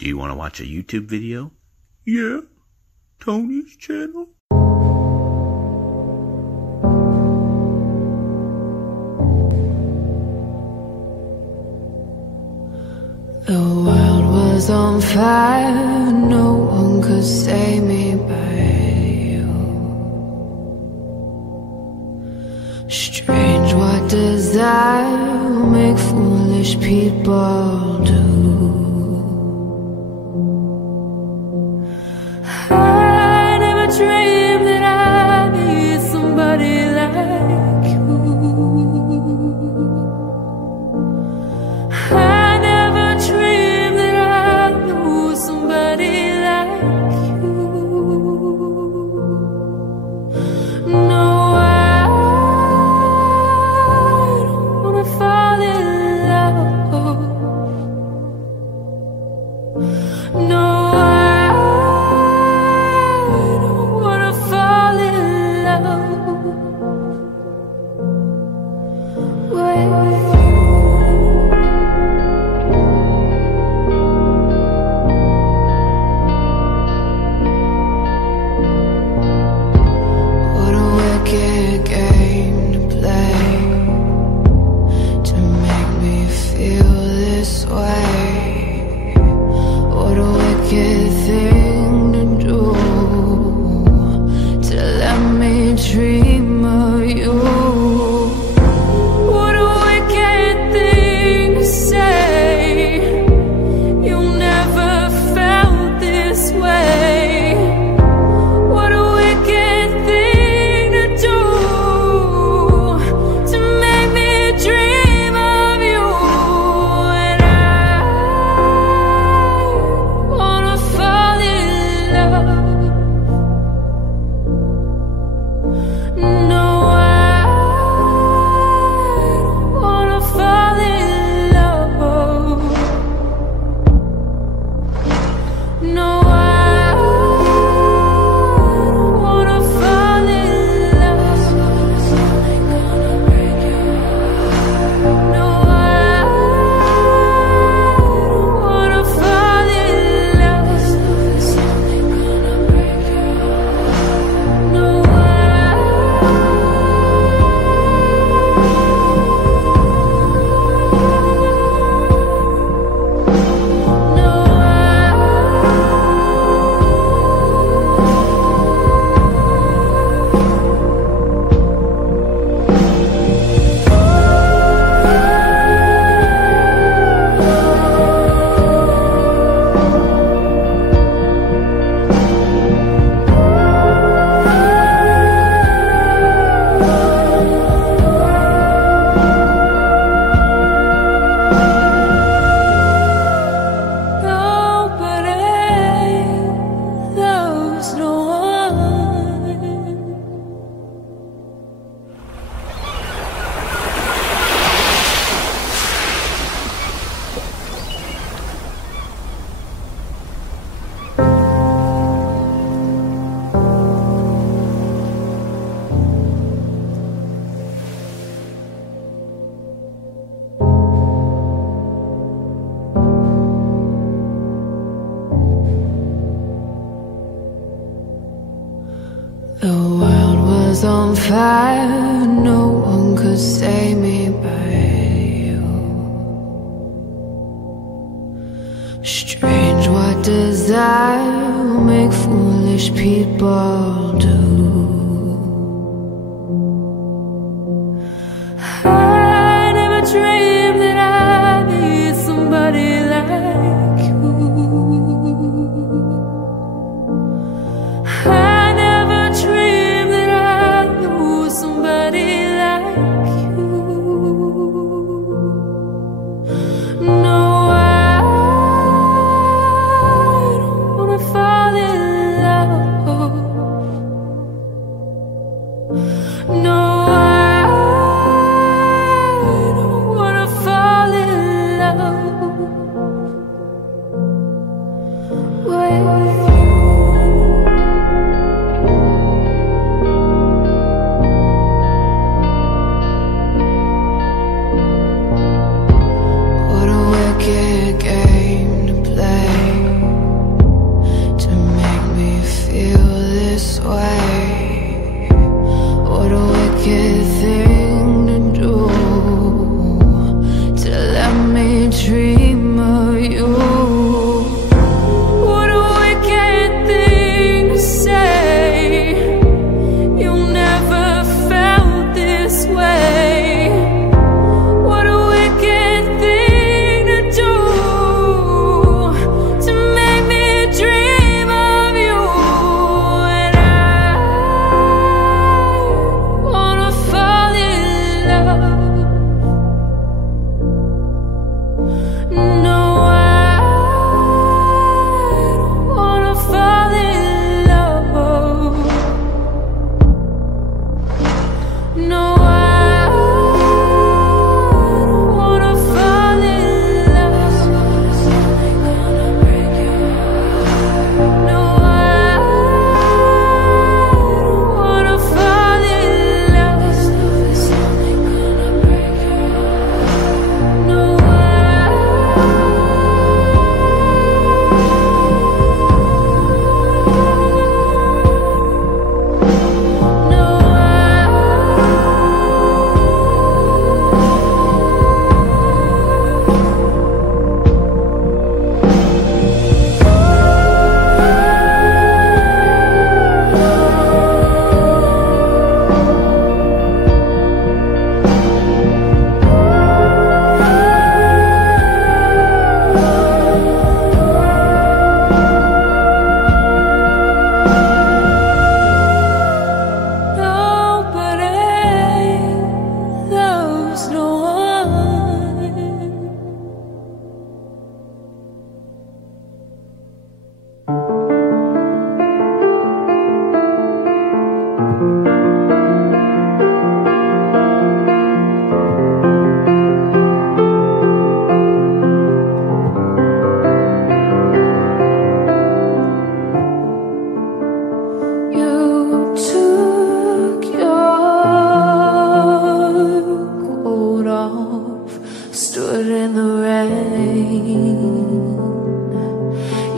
Do you want to watch a YouTube video? Yeah, Tony's channel. The world was on fire, no one could save me but you. Strange what desire will make foolish people do. I never dreamed that I'd be somebody like you. I never dreamed that I'd know somebody like you. No, I don't wanna fall in love. No, the world was on fire, no one could save me but you. Strange what desire will make foolish people do. I never dreamed that I'd be somebody like you. What a wicked game to play.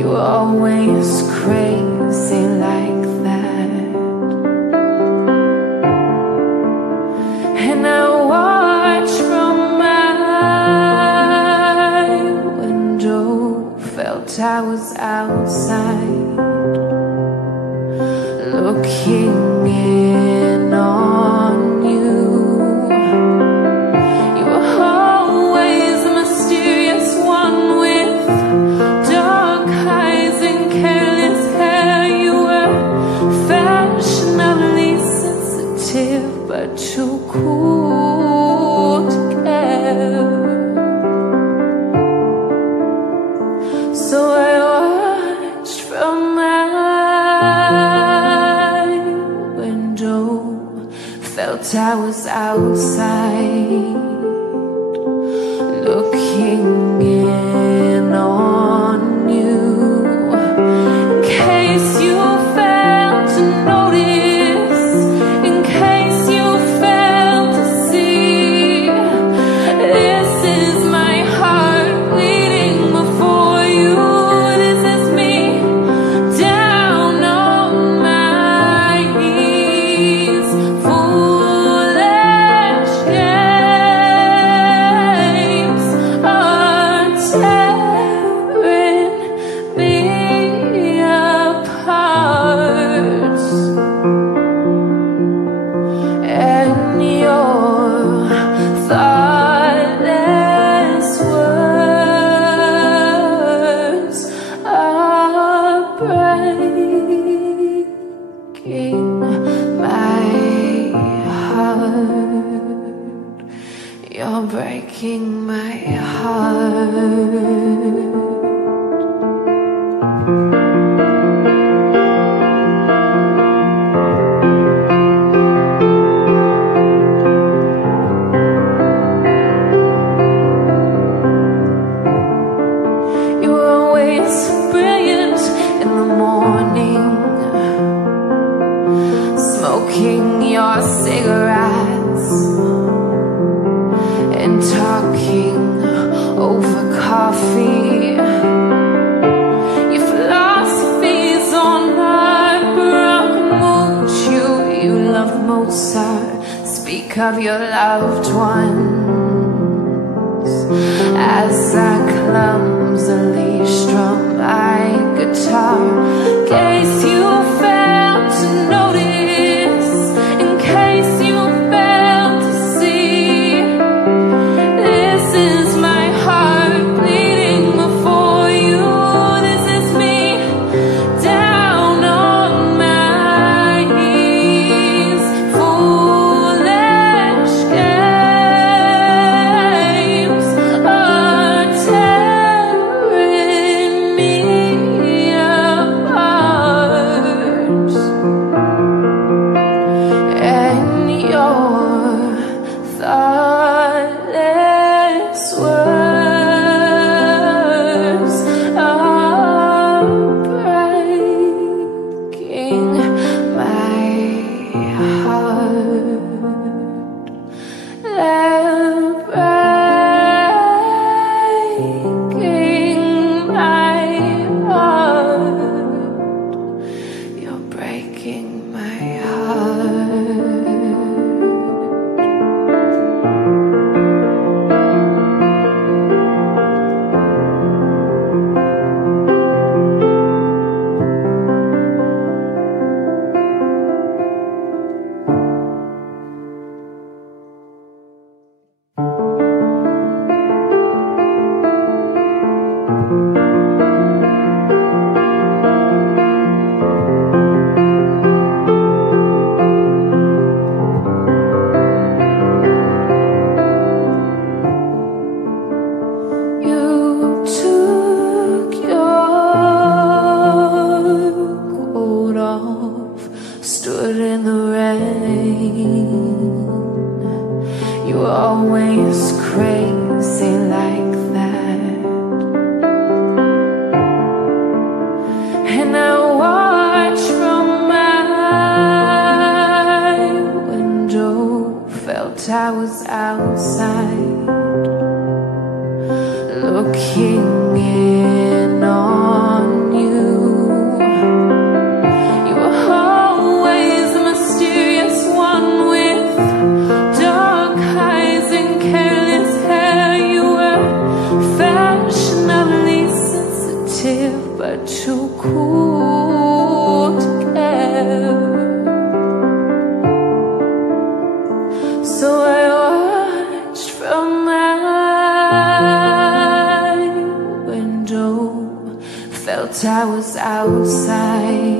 You were always crazy like that. And I watched from my window, felt I was outside, looking in on you. You were always a mysterious one with dark eyes and careless hair. You were fashionably sensitive, but too cool to care. So I watched from my window, felt I was outside, looking in on you. In case you failed to notice, in case you failed to see, this is my heart bleeding before you. This is me down on my knees. Foolish games are tearing me apart, and your thoughtless words are breaking my heart. You're breaking my heart. You were always brilliant in the morning, smoking your cigarettes and talking over coffee. Your philosophies on Baroque mood. You loved Mozart. Speak of your loved ones as I clumsily strum my guitar. Case you failed to notice, in case you failed to see, this is my heart bleeding before you. This is me down on my knees. Foolish games are tearing me apart, and your thoughtless words are breaking my heart. They're breaking my heart. You're breaking my heart. You took your coat off, stood in the rain. You were always crazy like that. And I watched from my window, felt I was outside, looking in on sensitive but too cool to care. So I watched from my window, felt I was outside,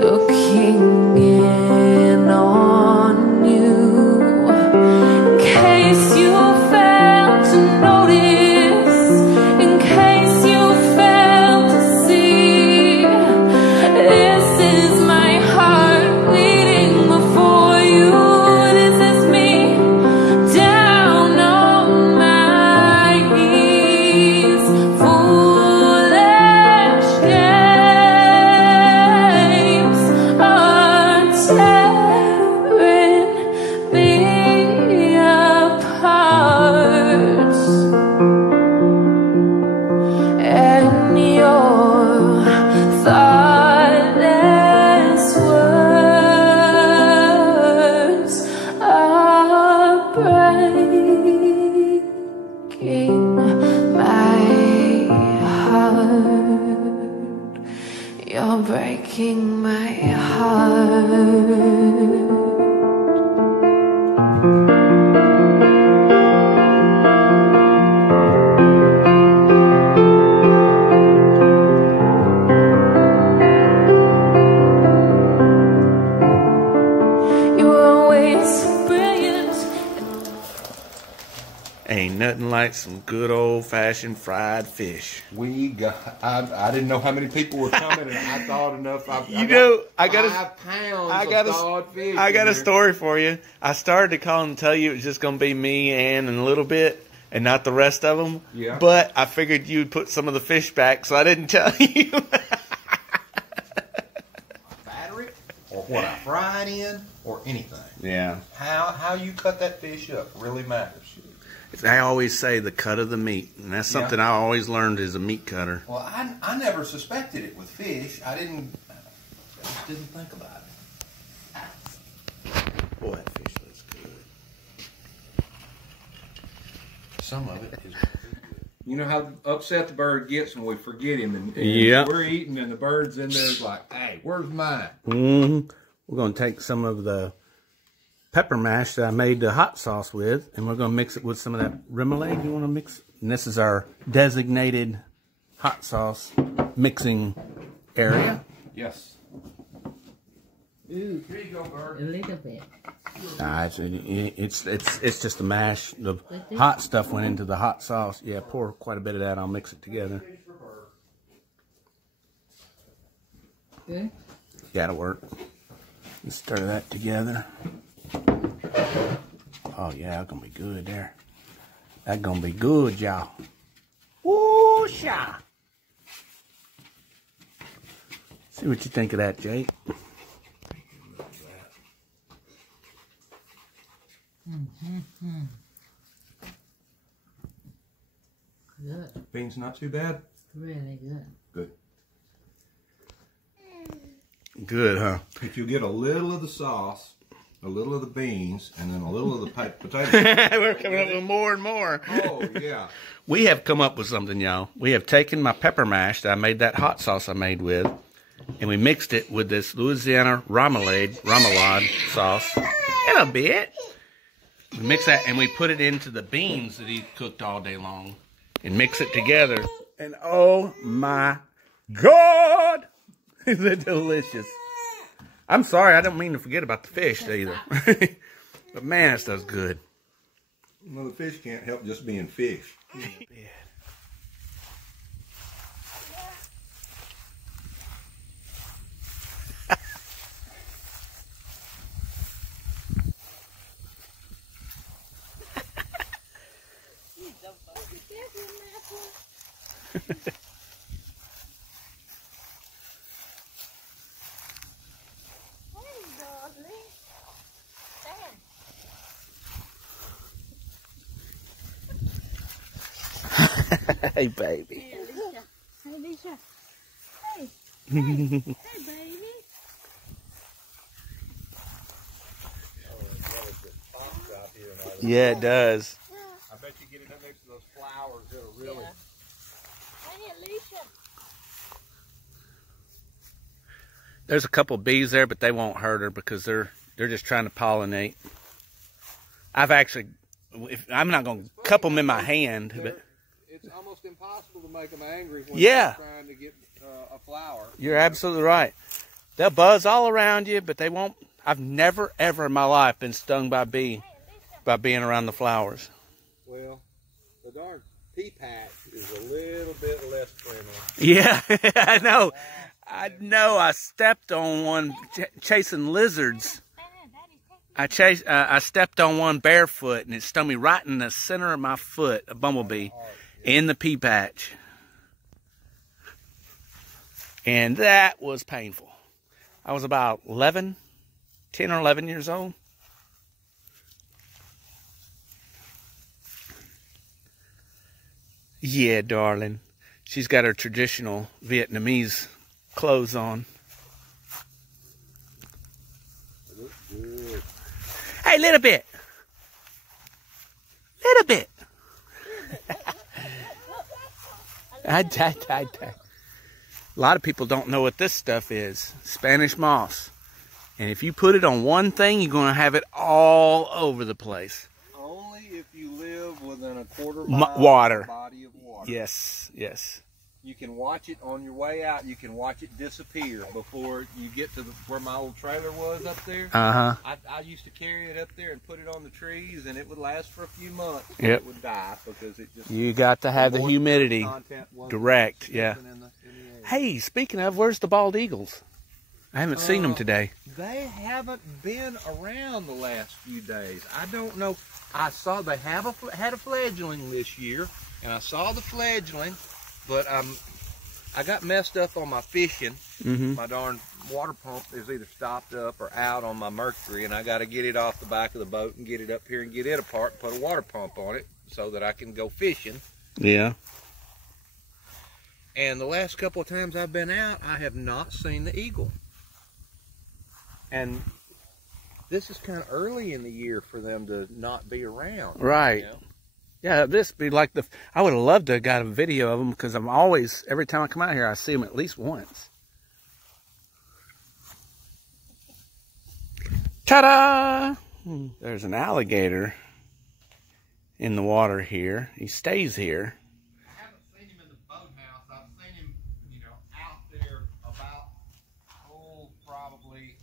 looking in on you, in case you failed to notice, in case you failed to see. This is my heart bleeding before you. This is me down on my knees. Foolish games are tearing me apart, and your thoughtless words are breaking my heart. You're breaking my heart. You were always brilliant. Ain't nothing like some good old-fashioned fried fish. We got. I didn't know how many people were coming, and I thought enough. I got 5 pounds of thawed fish. I got a story for you. I started to call and tell you it was just going to be me, Ann, and a little bit, and not the rest of them. Yeah. But I figured you'd put some of the fish back, so I didn't tell you. Batter it, or what I fry it in, or anything. Yeah. How you cut that fish up really matters. I always say the cut of the meat, and that's something I always learned as a meat cutter. Well, I never suspected it with fish. I just didn't think about it. Boy, that fish looks good. Some of it is really good. You know how upset the bird gets when we forget him, and Yeah. we're eating, and the bird's in there like, hey, where's mine? Mm-hmm. We're going to take some of the pepper mash that I made the hot sauce with, and we're going to mix it with some of that remoulade. You want to mix? And this is our designated hot sauce mixing area. Yes. Ooh, here you go, bird. A little bit. Nah, it's just the mash. The hot stuff went into the hot sauce. Yeah, pour quite a bit of that. I'll mix it together. Good. That'll work. Let's stir that together. Oh yeah, that's gonna be good there. That's gonna be good, y'all. Woo-sha! See what you think of that, Jake. Good. Beans not too bad? Really good. Good. Good, huh? If you get a little of the sauce, a little of the beans, and then a little of the potatoes. We're coming up with more and more. Oh, yeah. We have come up with something, y'all. We have taken my pepper mash that I made that hot sauce I made with, and we mixed it with this Louisiana remoulade sauce in a bit. We mix that, and we put it into the beans that he cooked all day long, and mix it together. And oh my God, is it delicious! I'm sorry, I don't mean to forget about the fish either. But man, that stuff's good. Well, the fish can't help just being fish. Hey, baby. Hey, Alicia. Hey, Alicia. Hey. Hey, baby. Yeah, it does. I bet you get it up next to those flowers, it'll really... Yeah. There's a couple bees there, but they won't hurt her because they're just trying to pollinate. I've actually, I'm not going to cup them in my hand, but it's almost impossible to make them angry when yeah, you're trying to get a flower. You're absolutely right. They'll buzz all around you, but they won't. I've never ever in my life been stung by a bee by being around the flowers. Well, the darn pea patch is a little bit less friendly. Yeah, I know. I stepped on one chasing lizards. I stepped on one barefoot, and it stung me right in the center of my foot, a bumblebee, in the pea patch. And that was painful. I was about 10 or 11 years old. Yeah, darling. She's got her traditional Vietnamese clothes on. Hey, little bit. Little bit. A lot of people don't know what this stuff is. Spanish moss. And if you put it on one thing, you're going to have it all over the place. Only if you live within a quarter-mile body of water. Yes, yes. You can watch it on your way out. You can watch it disappear before you get to where my old trailer was up there. Uh-huh. I used to carry it up there and put it on the trees, and it would last for a few months. Yep. It would die because it just... You got to have the humidity direct, yeah. In the Hey, speaking of, where's the bald eagles? I haven't seen them today. They haven't been around the last few days. I don't know. I saw they had a fledgling this year, and I saw the fledgling, but I got messed up on my fishing. My darn water pump is either stopped up or out on my Mercury, and I got to get it off the back of the boat and get it up here and get it apart and put a water pump on it so that I can go fishing. Yeah. And the last couple of times I've been out, I have not seen the eagle. And this is kind of early in the year for them to not be around. Right. You know? Yeah, this be like I would have loved to have got a video of them because I'm always, every time I come out here, I see them at least once. Ta-da! There's an alligator in the water here. He stays here. I haven't seen him in the boathouse. I've seen him, out there about, probably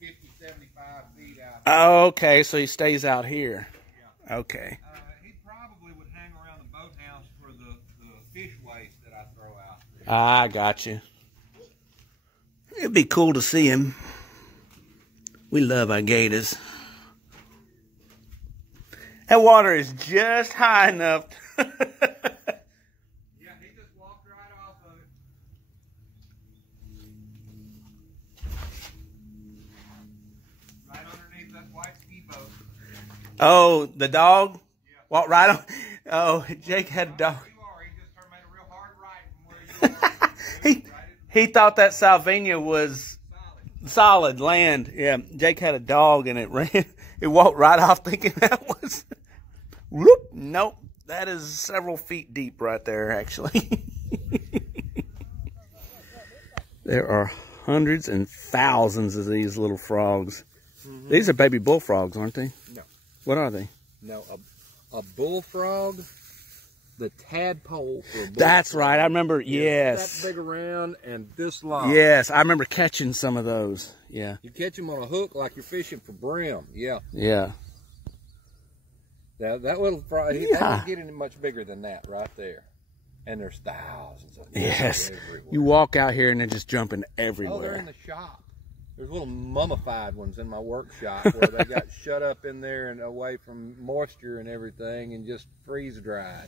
50, 75 feet out there. Okay, so he stays out here. Yeah. Okay. He probably would hang around the boathouse for the fish waste that I throw out there. I got you. It'd be cool to see him. We love our gators. That water is just high enough. Yeah, he just walked right off of it. Right underneath that white ski boat. Oh, the dog? Yeah. Walked right on. Oh, Jake had a dog. He just made a real hard right from where you are. He thought that Salvinia was solid land. Yeah, Jake had a dog and it ran. It walked right off thinking that was. Whoop, nope, that is several feet deep right there, actually. There are hundreds and thousands of these little frogs. These are baby bullfrogs, aren't they? No. What are they? No, a bullfrog, the tadpole for a bullfrog. That's right, I remember, yes. That big around and this long. Yes, I remember catching some of those, yeah. You catch them on a hook like you're fishing for brim, yeah. Yeah. That little frog, Yeah. that doesn't get any much bigger than that right there. And there's thousands of them. Yes, everywhere. you walk out here and they're just jumping everywhere. Oh, they're in the shop. There's little mummified ones in my workshop where they got shut up in there and away from moisture and everything and just freeze dried.